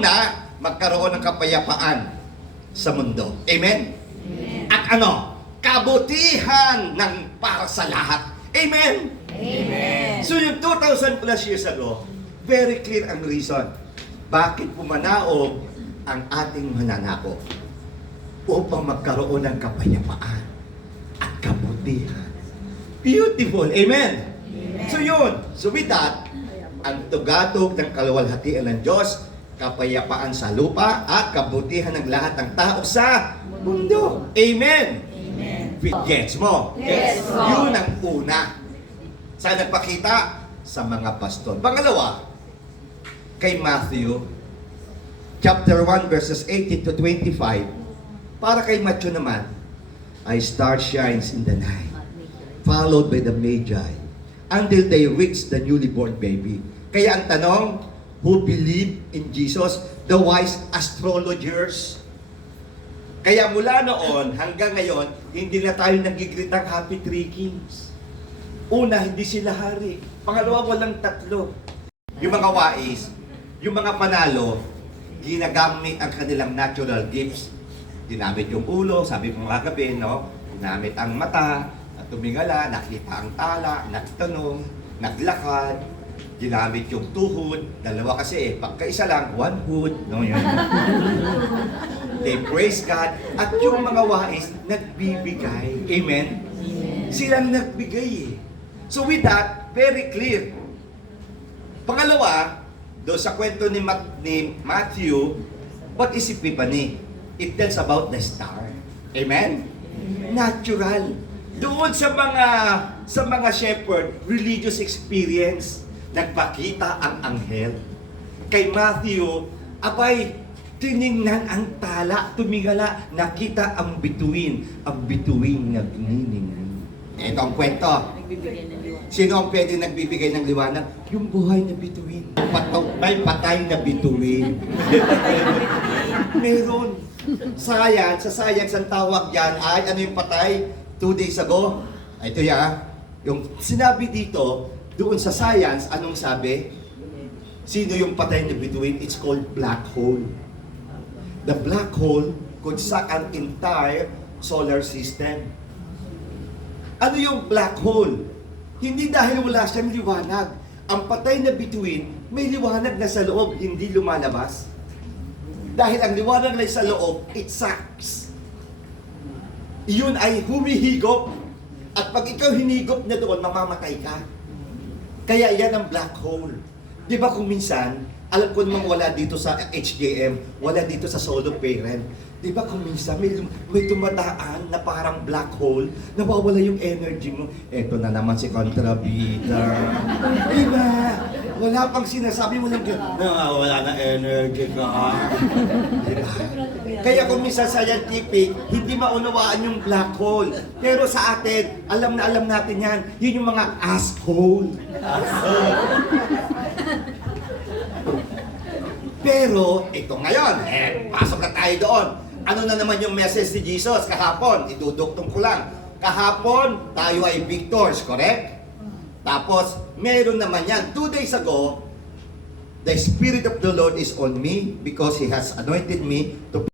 Una, magkaroon ng kapayapaan sa mundo. Amen? Amen. At kabutihan ng para sa lahat. Amen? Amen. So yung 2,000 plus years ago, very clear ang reason. Bakit pumanaog ang ating mananako? Upang magkaroon ng kapayapaan at kabutihan. Beautiful. Amen? Amen. So yun. So with that, ang tugatog ng kaluwalhatian ng Diyos, kapayapaan sa lupa at kabutihan ng lahat ng tao sa mundo. Amen? Amen. Gets mo? Yes, po. Yun ang una. Saan nagpakita? Sa mga pastor. Pangalawa, kay Matthew, chapter 1, verses 18 to 25, para kay Matthew naman, a star shines in the night, followed by the Magi, until they reach the newly born baby. Kaya ang tanong, who believe in Jesus? The wise astrologers. Kaya mula noon hanggang ngayon, hindi na tayo nagigritang Happy Three Kings. Una, hindi sila hari. Pangalawa, walang tatlo. Yung mga wais, yung mga panalo, ginagamit ang kanilang natural gifts. Ginamit yung ulo, sabi ko mga gabi, no? Ginamit ang mata, at tumingala, nakita ang tala, nagtanong, naglakad, ginamit yung tuhod, dalawa kasi pagkaisa lang, one hood, no? Yun. They praise God, at yung mga wais, nagbibigay. Amen? Silang nagbigay eh. So with that, very clear. Pangalawa, doon sa kwento ni Matthew, what is Epiphany? It tells about the star. Amen? Natural. Doon sa mga shepherd, religious experience, nagpakita ang anghel. Kay Matthew, abay, tiningnan ang tala, tumingala, nakita ang bituin nagniningning. Ito ang kwento. Sino ang pwede nagbibigay ng liwanag? Yung buhay na bituin. May patay na bituin. Meron. Sa science, ang tawag yan ay, ano yung patay? 2 days ago. Ito ya. Yung sinabi dito, doon sa science, anong sabi? Sino yung patay na bituin? It's called black hole. The black hole could suck an entire solar system. Ano yung black hole? Hindi dahil wala siyang liwanag. Ang patay na bituin, may liwanag na sa loob, hindi lumalabas. Dahil ang liwanag na sa loob, it sucks. Iyon ay humihigop. At pag ikaw hinigop na doon, mamamatay ka. Kaya yan ang black hole. Di ba kung minsan, alam ko namang wala dito sa HJM, wala dito sa solo parent. Di ba kung minsan may dumadaan na parang black hole, nawawala yung energy mo. Eto na naman si Contrabida. Di ba? Wala pang sinasabi mo lang, wala na energy ka. Di ba? Kaya kung minsan scientific, hindi maunawaan yung black hole. Pero sa atin, alam na alam natin yan. Yun yung mga asshole. Pero, ito ngayon, pasok na tayo doon. Ano na naman yung message ni Jesus kahapon? Iduduktong ko lang. Kahapon, tayo ay victors, correct? Tapos, meron naman yan. 2 days ago, the Spirit of the Lord is on me because He has anointed me to